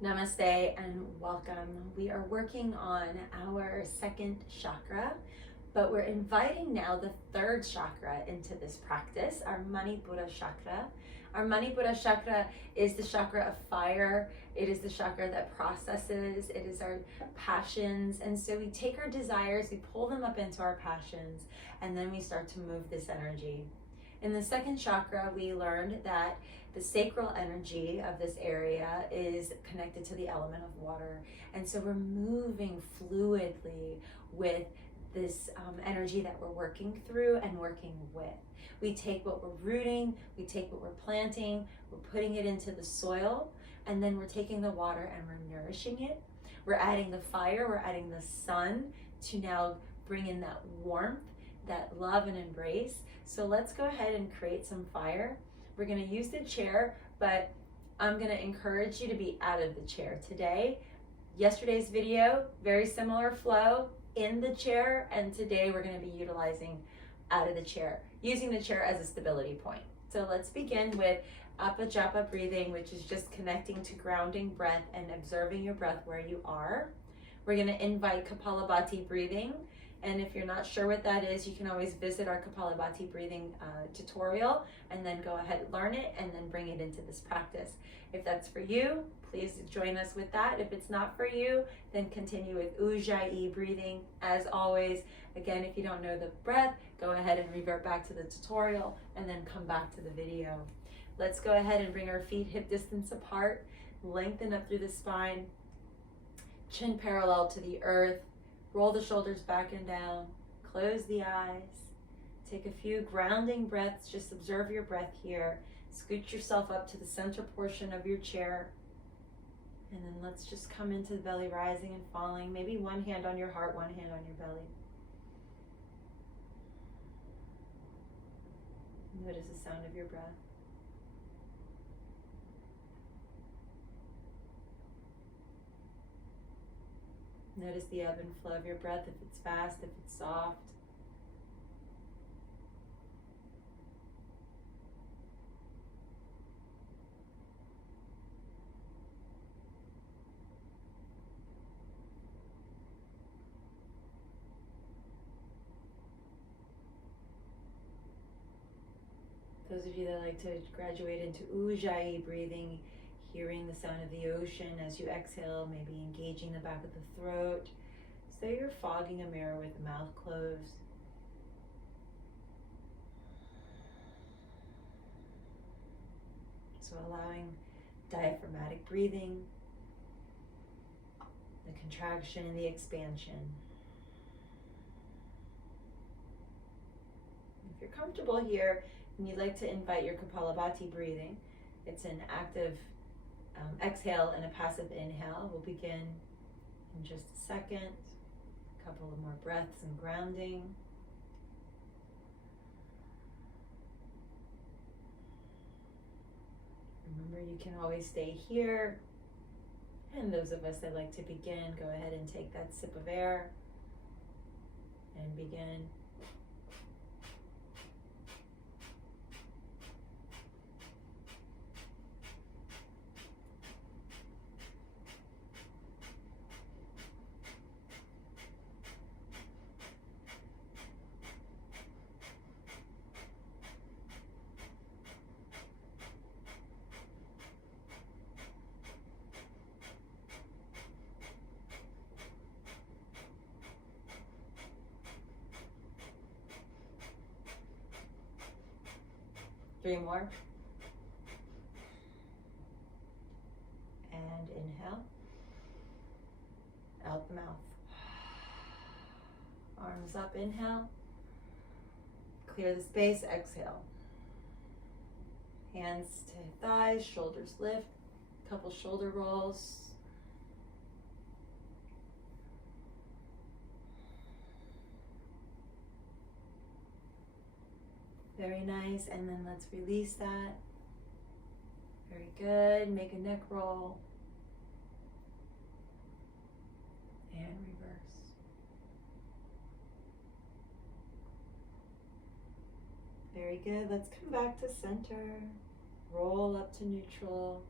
Namaste and welcome. We are working on our second chakra, but we're inviting now the third chakra into this practice, our Manipura chakra. Our Manipura chakra is the chakra of fire. It is the chakra that processes. It is our passions. And so we take our desires, we pull them up into our passions, and then we start to move this energy. In the second chakra, we learned that the sacral energy of this area is connected to the element of water. And so we're moving fluidly with this energy that we're working through and working with. We take what we're rooting, we take what we're planting, we're putting it into the soil, and then we're taking the water and we're nourishing it. We're adding the fire, we're adding the sun to now bring in that warmth, that love and embrace. So let's go ahead and create some fire. We're going to use the chair, but I'm going to encourage you to be out of the chair today. Yesterday's video, very similar flow in the chair, and today we're going to be utilizing out of the chair, using the chair as a stability point. So let's begin with Apajapa breathing, which is just connecting to grounding breath and observing your breath where you are. We're going to invite Kapalabati breathing. And if you're not sure what that is, you can always visit our Kapalabati breathing tutorial and then go ahead and learn it and then bring it into this practice. If that's for you, please join us with that. If it's not for you, then continue with Ujjayi breathing. As always, again, if you don't know the breath, go ahead and revert back to the tutorial and then come back to the video. Let's go ahead and bring our feet hip distance apart, lengthen up through the spine, chin parallel to the earth. Roll the shoulders back and down, close the eyes, take a few grounding breaths, just observe your breath here. Scoot yourself up to the center portion of your chair. And then let's just come into the belly rising and falling. Maybe one hand on your heart, one hand on your belly. Notice the sound of your breath. Notice the ebb and flow of your breath, if it's fast, if it's soft. Those of you that like to graduate into Ujjayi breathing, hearing the sound of the ocean as you exhale, maybe engaging the back of the throat. So you're fogging a mirror with the mouth closed. So allowing diaphragmatic breathing, the contraction and the expansion. If you're comfortable here and you'd like to invite your Kapalabati breathing, it's an active exhale and a passive inhale. We'll begin in just a second. A couple of more breaths and grounding. Remember, you can always stay here. And those of us that like to begin, go ahead and take that sip of air and begin. Three more. And inhale. Out the mouth. Arms up, inhale. Clear the space, exhale. Hands to thighs, shoulders lift. Couple shoulder rolls. Very nice, and then let's release that. Very good, make a neck roll. And reverse. Very good, let's come back to center. Roll up to neutral.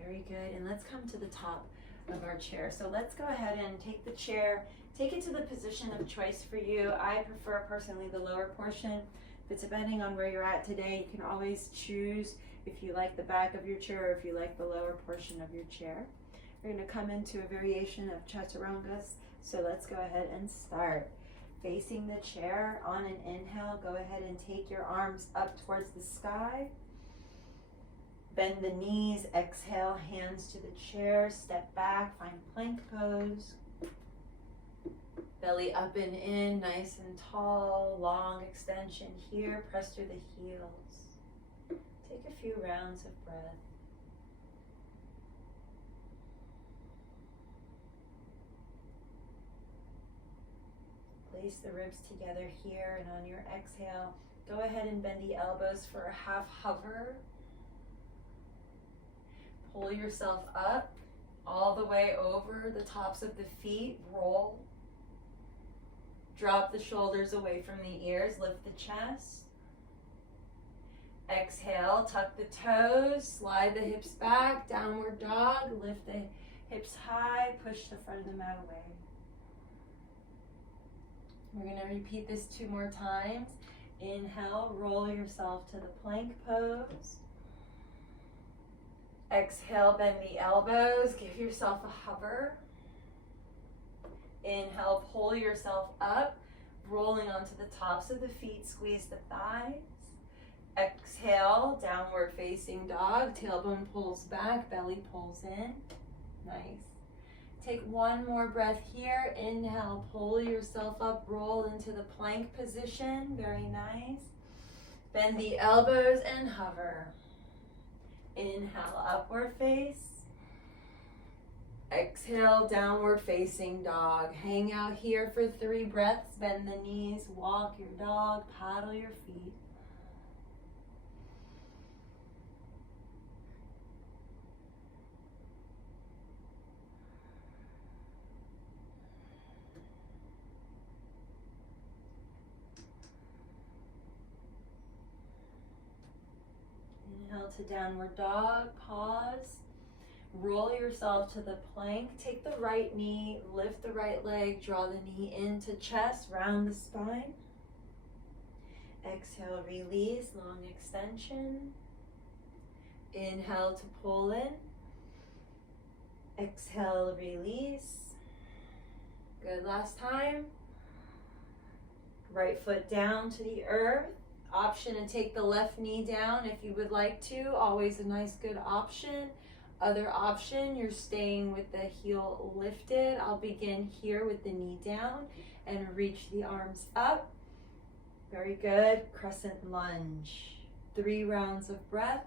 Very good, and let's come to the top of our chair. So let's go ahead and take the chair, take it to the position of choice for you. I prefer personally the lower portion, but depending on where you're at today, you can always choose if you like the back of your chair or if you like the lower portion of your chair. We're going to come into a variation of chaturangas. So let's go ahead and start. Facing the chair, on an inhale, go ahead and take your arms up towards the sky. Bend the knees, exhale, hands to the chair, step back, find plank pose. Belly up and in, nice and tall, long extension here, press through the heels. Take a few rounds of breath. Place the ribs together here, and on your exhale, go ahead and bend the elbows for a half hover. Pull yourself up all the way over the tops of the feet, roll. Drop the shoulders away from the ears, lift the chest. Exhale, tuck the toes, slide the hips back, downward dog, lift the hips high, push the front of the mat away. We're going to repeat this 2 more times. Inhale, roll yourself to the plank pose. Exhale, bend the elbows, give yourself a hover. Inhale, pull yourself up, rolling onto the tops of the feet, squeeze the thighs. Exhale, downward facing dog, tailbone pulls back, belly pulls in. Nice. Take 1 more breath here. Inhale, pull yourself up, roll into the plank position. Very nice. Bend the elbows and hover. Inhale, upward face. Exhale, downward facing dog. Hang out here for 3 breaths. Bend the knees, walk your dog, paddle your feet. Inhale to downward dog, pause. Roll yourself to the plank. Take the right knee, lift the right leg, draw the knee into chest, round the spine. Exhale, release, long extension. Inhale to pull in. Exhale, release. Good, last time. Right foot down to the earth. Option to take the left knee down if you would like to. Always a nice, good option. Other option, you're staying with the heel lifted. I'll begin here with the knee down and reach the arms up. Very good. Crescent lunge. 3 rounds of breath.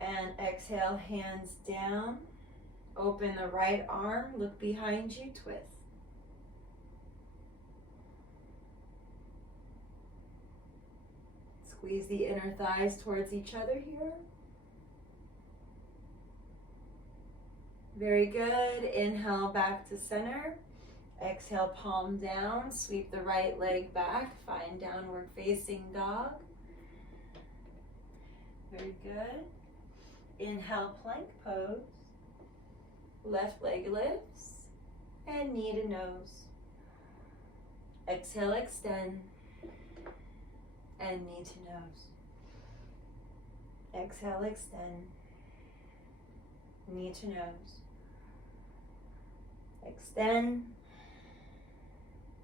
And exhale, hands down. Open the right arm, look behind you, twist. Squeeze the inner thighs towards each other here. Very good. Inhale, back to center. Exhale, palm down. Sweep the right leg back. Find downward facing dog. Very good. Inhale, plank pose. Left leg lifts. And knee to nose. Exhale, extend. And knee to nose. Exhale, extend. Knee to nose. Extend.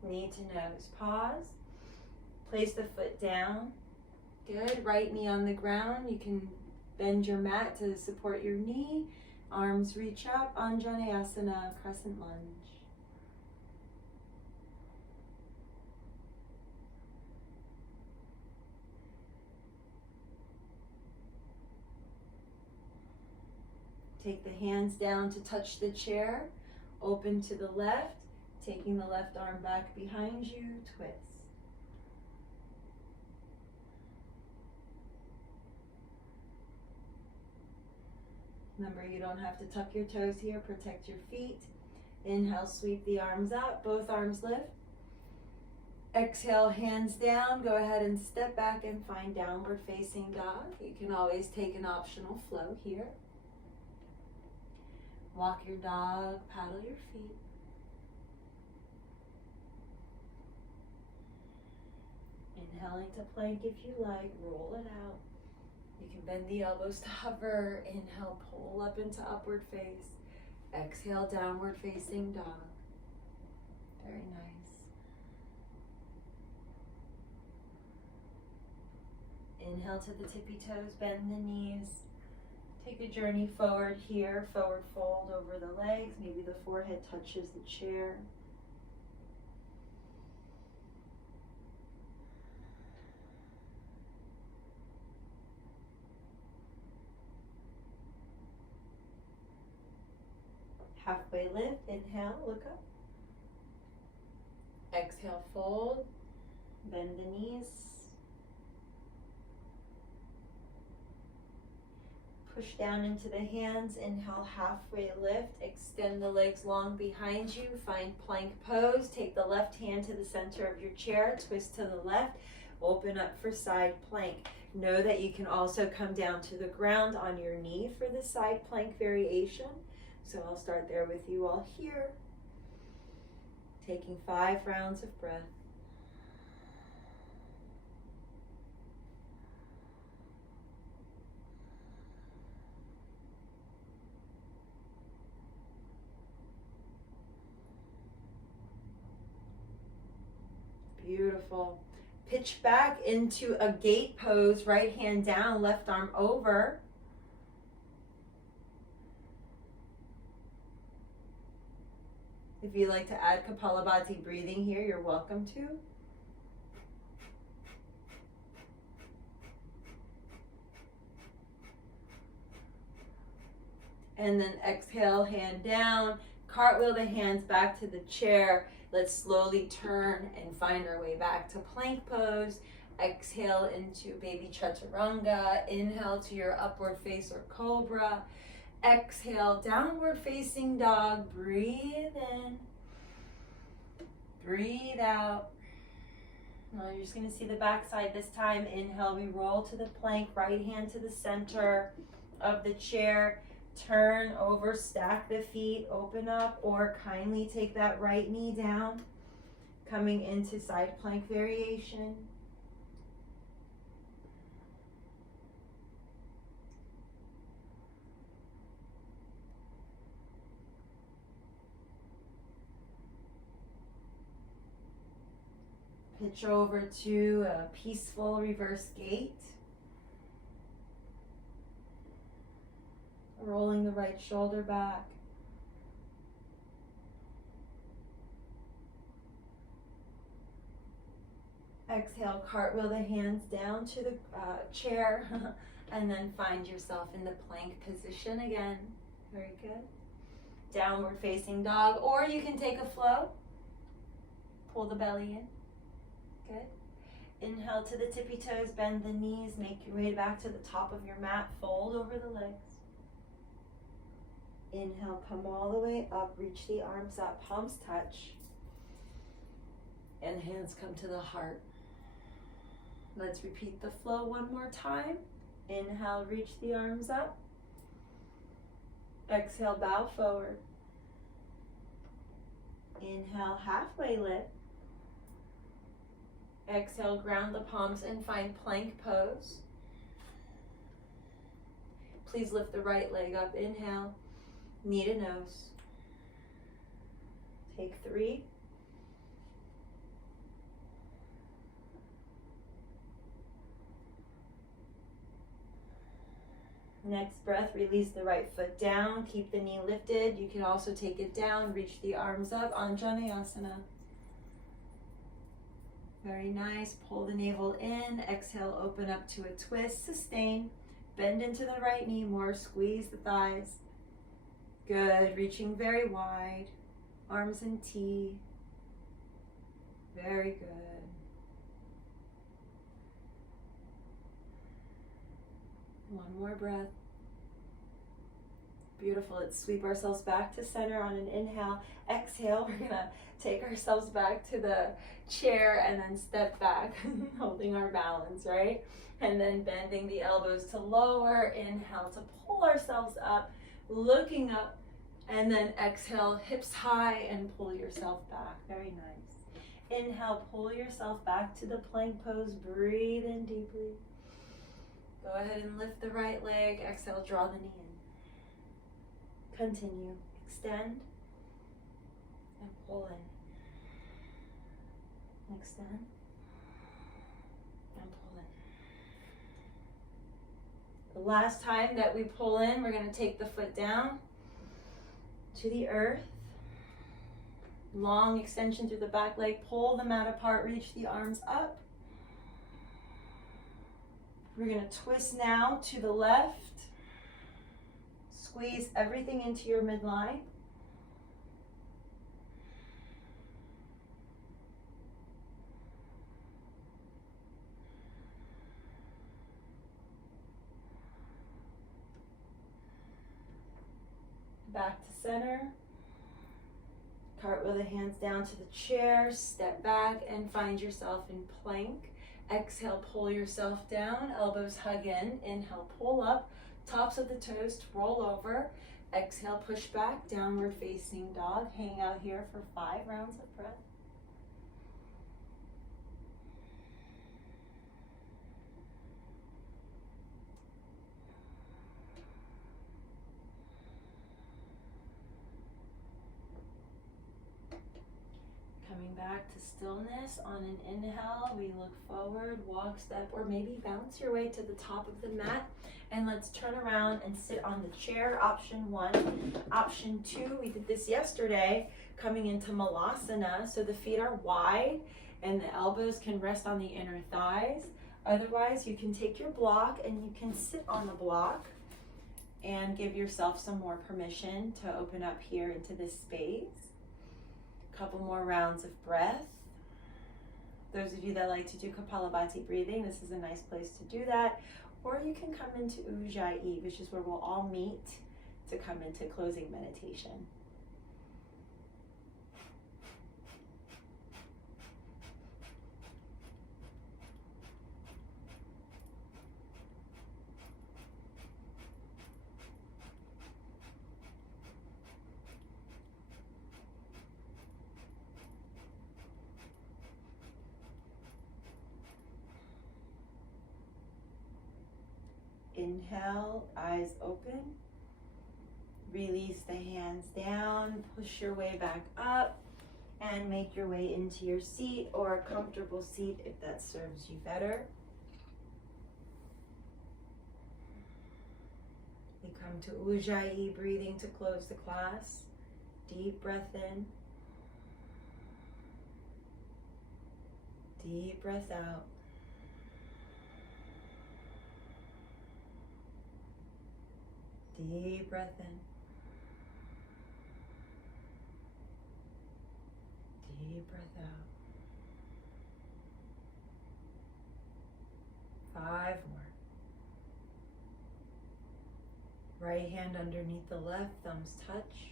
Knee to nose. Pause. Place the foot down. Good. Right knee on the ground. You can bend your mat to support your knee. Arms reach up. Anjaneyasana, crescent lunge. Take the hands down to touch the chair. Open to the left. Taking the left arm back behind you. Twist. Remember, you don't have to tuck your toes here. Protect your feet. Inhale, sweep the arms up. Both arms lift. Exhale, hands down. Go ahead and step back and find downward facing dog. You can always take an optional flow here. Walk your dog, paddle your feet. Inhaling to plank if you like, roll it out. You can bend the elbows to hover. Inhale, pull up into upward face. Exhale, downward facing dog. Very nice. Inhale to the tippy toes, bend the knees. Take a journey forward here, forward fold over the legs. Maybe the forehead touches the chair. Halfway lift, inhale, look up. Exhale, fold, bend the knees. Push down into the hands, inhale, halfway lift, extend the legs long behind you, find plank pose, take the left hand to the center of your chair, twist to the left, open up for side plank. Know that you can also come down to the ground on your knee for the side plank variation. So I'll start there with you all here. Taking 5 rounds of breath. Beautiful. Pitch back into a gate pose, right hand down, left arm over. If you'd like to add Kapalabati breathing here, you're welcome to. And then exhale, hand down, cartwheel the hands back to the chair. Let's slowly turn and find our way back to plank pose. Exhale into baby chaturanga. Inhale to your upward face or cobra. Exhale, downward facing dog. Breathe in. Breathe out. Now you're just going to see the back side this time. Inhale, we roll to the plank. Right hand to the center of the chair. Turn over, stack the feet, open up, or kindly take that right knee down. Coming into side plank variation. Pitch over to a peaceful reverse gate. Rolling the right shoulder back. Exhale, cartwheel the hands down to the chair and then find yourself in the plank position again. Very good. Downward facing dog, or you can take a flow. Pull the belly in. Good. Inhale to the tippy toes, bend the knees, make your way back to the top of your mat, fold over the legs. Inhale, come all the way up, reach the arms up, palms touch. And hands come to the heart. Let's repeat the flow one more time. Inhale, reach the arms up. Exhale, bow forward. Inhale, halfway lift. Exhale, ground the palms and find plank pose. Please lift the right leg up. Inhale, knee to nose. Take 3. Next breath, release the right foot down. Keep the knee lifted. You can also take it down. Reach the arms up. Anjaneyasana. Very nice. Pull the navel in. Exhale, open up to a twist. Sustain. Bend into the right knee more. Squeeze the thighs. Good. Reaching very wide. Arms in T. Very good. One more breath. Beautiful. Let's sweep ourselves back to center on an inhale. Exhale, we're gonna take ourselves back to the chair and then step back, holding our balance, right? And then bending the elbows to lower. Inhale to pull ourselves up, looking up, and then exhale, hips high and pull yourself back. Very nice. Inhale, pull yourself back to the plank pose. Breathe in deeply. Go ahead and lift the right leg. Exhale, draw the knee in. Continue. Extend and pull in. Extend and pull in. The last time that we pull in, we're going to take the foot down to the earth. Long extension through the back leg. Pull the mat apart. Reach the arms up. We're going to twist now to the left. Squeeze everything into your midline. Back to center. Cartwheel the hands down to the chair. Step back and find yourself in plank. Exhale, pull yourself down. Elbows hug in. Inhale, pull up. Tops of the toes to roll over. Exhale, push back. Downward facing dog. Hang out here for 5 rounds of breath. Coming back to stillness. On an inhale, we look forward, walk, step, or maybe bounce your way to the top of the mat. And let's turn around and sit on the chair. Option 1. Option 2, we did this yesterday, coming into Malasana. So the feet are wide and the elbows can rest on the inner thighs. Otherwise, you can take your block and you can sit on the block and give yourself some more permission to open up here into this space. Couple more rounds of breath. Those of you that like to do Kapalabati breathing, this is a nice place to do that. Or you can come into Ujjayi, which is where we'll all meet to come into closing meditation. Inhale, eyes open. Release the hands down, push your way back up, and make your way into your seat or a comfortable seat if that serves you better. We come to Ujjayi, breathing to close the class. Deep breath in. Deep breath out. Deep breath in. Deep breath out. 5 more. Right hand underneath the left, thumbs touch.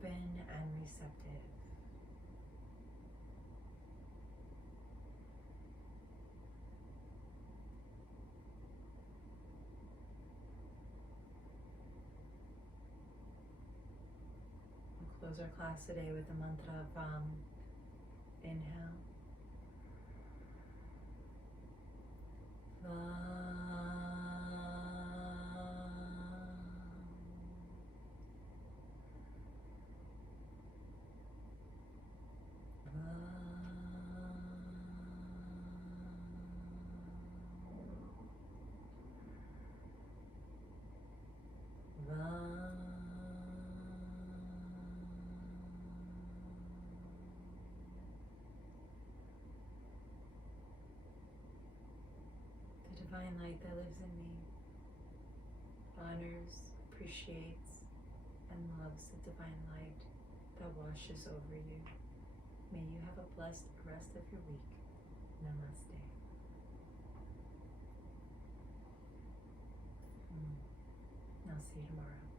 open and receptive. We'll close our class today with the mantra of inhale. The divine light that lives in me honors, appreciates, and loves the divine light that washes over you. May you have a blessed rest of your week. Namaste. I'll see you tomorrow.